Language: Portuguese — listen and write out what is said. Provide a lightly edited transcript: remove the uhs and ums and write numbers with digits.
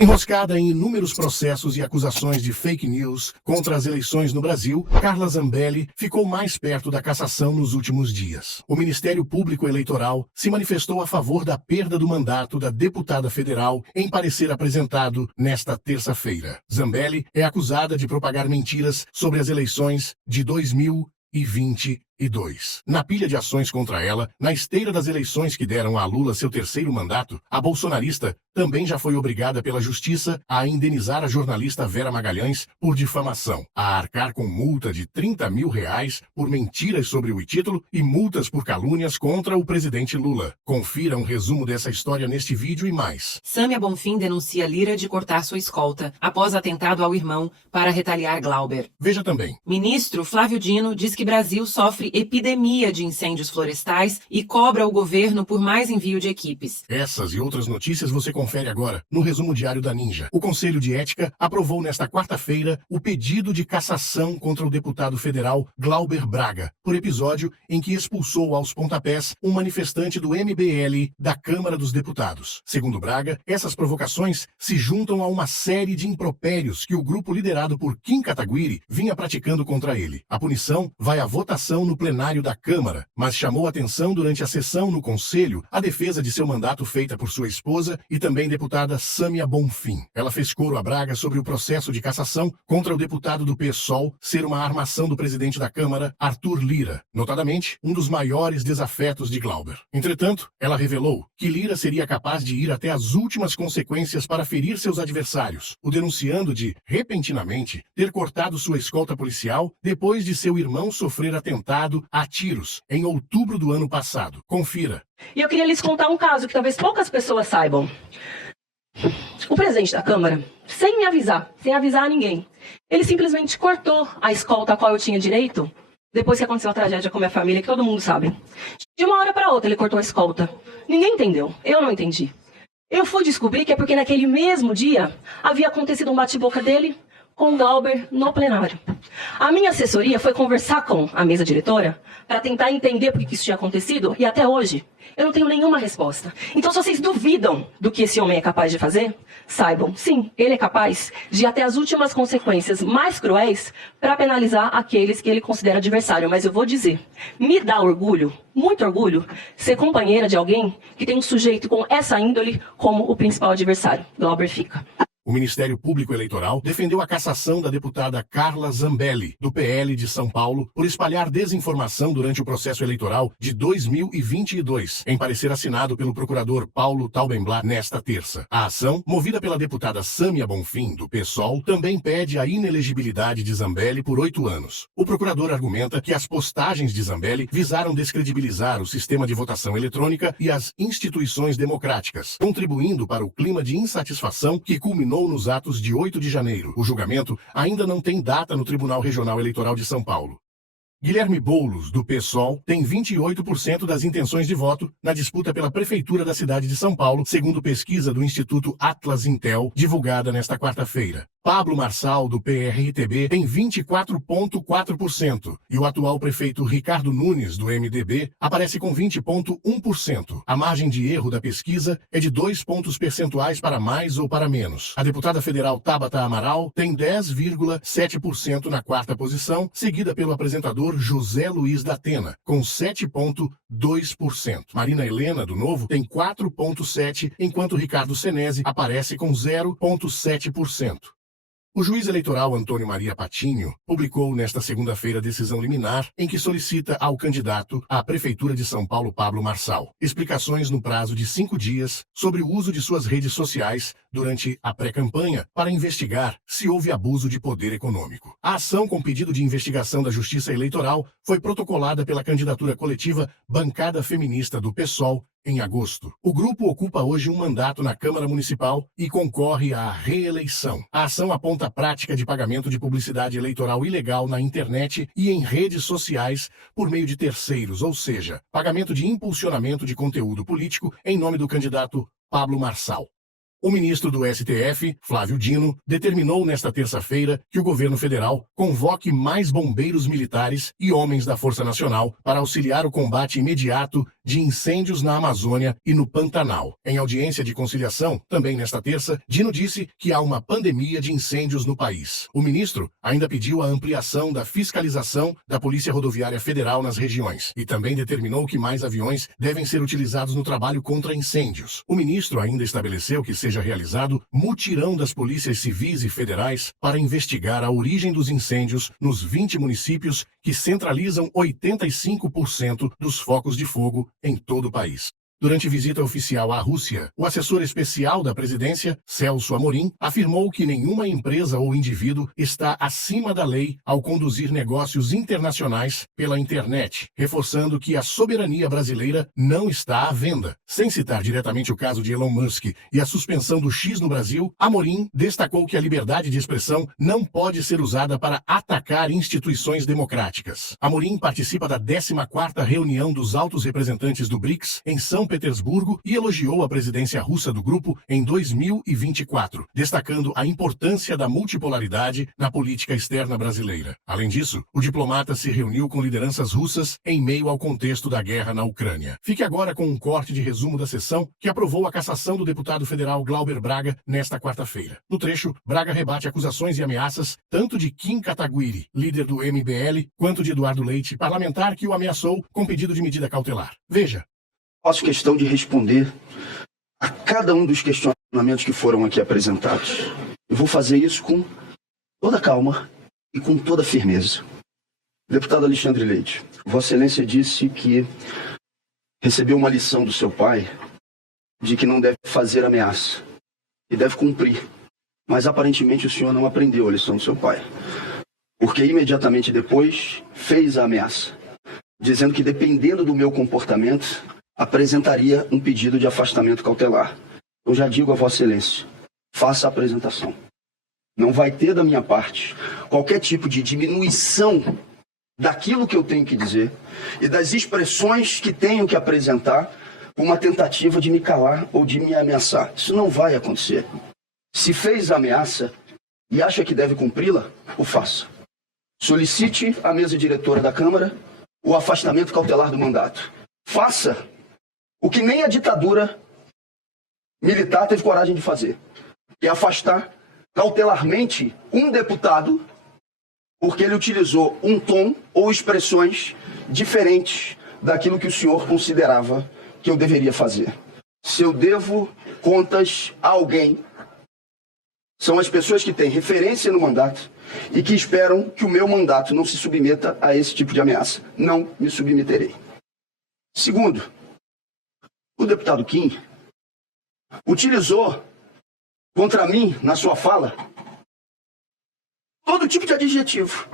Enroscada em inúmeros processos e acusações de fake news contra as eleições no Brasil, Carla Zambelli ficou mais perto da cassação nos últimos dias. O Ministério Público Eleitoral se manifestou a favor da perda do mandato da deputada federal em parecer apresentado nesta terça-feira. Zambelli é acusada de propagar mentiras sobre as eleições de 2022. Na pilha de ações contra ela, na esteira das eleições que deram a Lula seu terceiro mandato, a bolsonarista também já foi obrigada pela justiça a indenizar a jornalista Vera Magalhães por difamação, a arcar com multa de R$30 mil por mentiras sobre o título e multas por calúnias contra o presidente Lula. Confira um resumo dessa história neste vídeo e mais. Sâmia Bonfim denuncia Lira de cortar sua escolta após atentado ao irmão para retaliar Glauber. Veja também. Ministro Flávio Dino diz que Brasil sofre epidemia de incêndios florestais e cobra o governo por mais envio de equipes. Essas e outras notícias você confere agora no resumo diário da Ninja. O Conselho de Ética aprovou nesta quarta-feira o pedido de cassação contra o deputado federal Glauber Braga, por episódio em que expulsou aos pontapés um manifestante do MBL da Câmara dos Deputados. Segundo Braga, essas provocações se juntam a uma série de impropérios que o grupo liderado por Kim Kataguiri vinha praticando contra ele. A punição vai à votação no plenário da Câmara, mas chamou atenção durante a sessão no Conselho a defesa de seu mandato feita por sua esposa e também deputada Sâmia Bonfim. Ela fez coro a Braga sobre o processo de cassação contra o deputado do PSOL ser uma armação do presidente da Câmara, Arthur Lira, notadamente um dos maiores desafetos de Glauber. Entretanto, ela revelou que Lira seria capaz de ir até as últimas consequências para ferir seus adversários, o denunciando de, repentinamente, ter cortado sua escolta policial depois de seu irmão sofrer atentado a tiros em outubro do ano passado. Confira. E eu queria lhes contar um caso que talvez poucas pessoas saibam. O presidente da Câmara, sem me avisar, sem avisar a ninguém, ele simplesmente cortou a escolta a qual eu tinha direito, depois que aconteceu a tragédia com minha família, que todo mundo sabe. De uma hora para outra ele cortou a escolta. Ninguém entendeu, eu não entendi. Eu fui descobrir que é porque naquele mesmo dia havia acontecido um bate-boca dele com o Glauber no plenário. A minha assessoria foi conversar com a mesa diretora para tentar entender por que isso tinha acontecido e até hoje eu não tenho nenhuma resposta. Então, se vocês duvidam do que esse homem é capaz de fazer, saibam, sim, ele é capaz de ir até as últimas consequências mais cruéis para penalizar aqueles que ele considera adversário. Mas eu vou dizer, me dá orgulho, muito orgulho, ser companheira de alguém que tem um sujeito com essa índole como o principal adversário. Glauber fica. O Ministério Público Eleitoral defendeu a cassação da deputada Carla Zambelli, do PL de São Paulo, por espalhar desinformação durante o processo eleitoral de 2022, em parecer assinado pelo procurador Paulo Taubenblatt nesta terça. A ação, movida pela deputada Sâmia Bonfim, do PSOL, também pede a inelegibilidade de Zambelli por 8 anos. O procurador argumenta que as postagens de Zambelli visaram descredibilizar o sistema de votação eletrônica e as instituições democráticas, contribuindo para o clima de insatisfação que culminou nos atos de 8 de janeiro. O julgamento ainda não tem data no Tribunal Regional Eleitoral de São Paulo. Guilherme Boulos, do PSOL, tem 28% das intenções de voto na disputa pela Prefeitura da cidade de São Paulo, segundo pesquisa do Instituto Atlas Intel, divulgada nesta quarta-feira. Pablo Marçal, do PRTB, tem 24,4%, e o atual prefeito Ricardo Nunes, do MDB, aparece com 20,1%. A margem de erro da pesquisa é de 2 pontos percentuais para mais ou para menos. A deputada federal Tabata Amaral tem 10,7% na quarta posição, seguida pelo apresentador José Luiz da Atena, com 7,2%. Marina Helena, do Novo, tem 4,7%, enquanto Ricardo Senesi aparece com 0,7%. O juiz eleitoral Antônio Maria Patinho publicou nesta segunda-feira decisão liminar em que solicita ao candidato à Prefeitura de São Paulo, Pablo Marçal, explicações no prazo de 5 dias sobre o uso de suas redes sociais durante a pré-campanha para investigar se houve abuso de poder econômico. A ação com pedido de investigação da Justiça Eleitoral foi protocolada pela candidatura coletiva Bancada Feminista do PSOL em agosto. O grupo ocupa hoje um mandato na Câmara Municipal e concorre à reeleição. A ação aponta a prática de pagamento de publicidade eleitoral ilegal na internet e em redes sociais por meio de terceiros, ou seja, pagamento de impulsionamento de conteúdo político em nome do candidato Pablo Marçal. O ministro do STF, Flávio Dino, determinou nesta terça-feira que o governo federal convoque mais bombeiros militares e homens da Força Nacional para auxiliar o combate imediato de incêndios na Amazônia e no Pantanal. Em audiência de conciliação, também nesta terça, Dino disse que há uma pandemia de incêndios no país. O ministro ainda pediu a ampliação da fiscalização da Polícia Rodoviária Federal nas regiões e também determinou que mais aviões devem ser utilizados no trabalho contra incêndios. O ministro ainda estabeleceu que seja realizado mutirão das polícias civis e federais para investigar a origem dos incêndios nos 20 municípios que centralizam 85% dos focos de fogo em todo o país. Durante visita oficial à Rússia, o assessor especial da presidência, Celso Amorim, afirmou que nenhuma empresa ou indivíduo está acima da lei ao conduzir negócios internacionais pela internet, reforçando que a soberania brasileira não está à venda. Sem citar diretamente o caso de Elon Musk e a suspensão do X no Brasil, Amorim destacou que a liberdade de expressão não pode ser usada para atacar instituições democráticas. Amorim participa da 14ª reunião dos altos representantes do BRICS em São Petersburgo e elogiou a presidência russa do grupo em 2024, destacando a importância da multipolaridade na política externa brasileira. Além disso, o diplomata se reuniu com lideranças russas em meio ao contexto da guerra na Ucrânia. Fique agora com um corte de resumo da sessão que aprovou a cassação do deputado federal Glauber Braga nesta quarta-feira. No trecho, Braga rebate acusações e ameaças tanto de Kim Kataguiri, líder do MBL, quanto de Eduardo Leite, parlamentar que o ameaçou com pedido de medida cautelar. Veja. Faço questão de responder a cada um dos questionamentos que foram aqui apresentados. Eu vou fazer isso com toda calma e com toda firmeza. Deputado Alexandre Leite, Vossa Excelência disse que recebeu uma lição do seu pai de que não deve fazer ameaça e deve cumprir. Mas aparentemente o senhor não aprendeu a lição do seu pai, porque imediatamente depois fez a ameaça, dizendo que dependendo do meu comportamento, apresentaria um pedido de afastamento cautelar. Eu já digo a Vossa Excelência, faça a apresentação. Não vai ter da minha parte qualquer tipo de diminuição daquilo que eu tenho que dizer e das expressões que tenho que apresentar com uma tentativa de me calar ou de me ameaçar. Isso não vai acontecer. Se fez a ameaça e acha que deve cumpri-la, o faça. Solicite à mesa diretora da Câmara o afastamento cautelar do mandato. Faça o que nem a ditadura militar teve coragem de fazer, que é afastar cautelarmente um deputado porque ele utilizou um tom ou expressões diferentes daquilo que o senhor considerava que eu deveria fazer. Se eu devo contas a alguém, são as pessoas que têm referência no mandato e que esperam que o meu mandato não se submeta a esse tipo de ameaça. Não me submeterei. Segundo, o deputado Kim utilizou contra mim, na sua fala, todo tipo de adjetivo.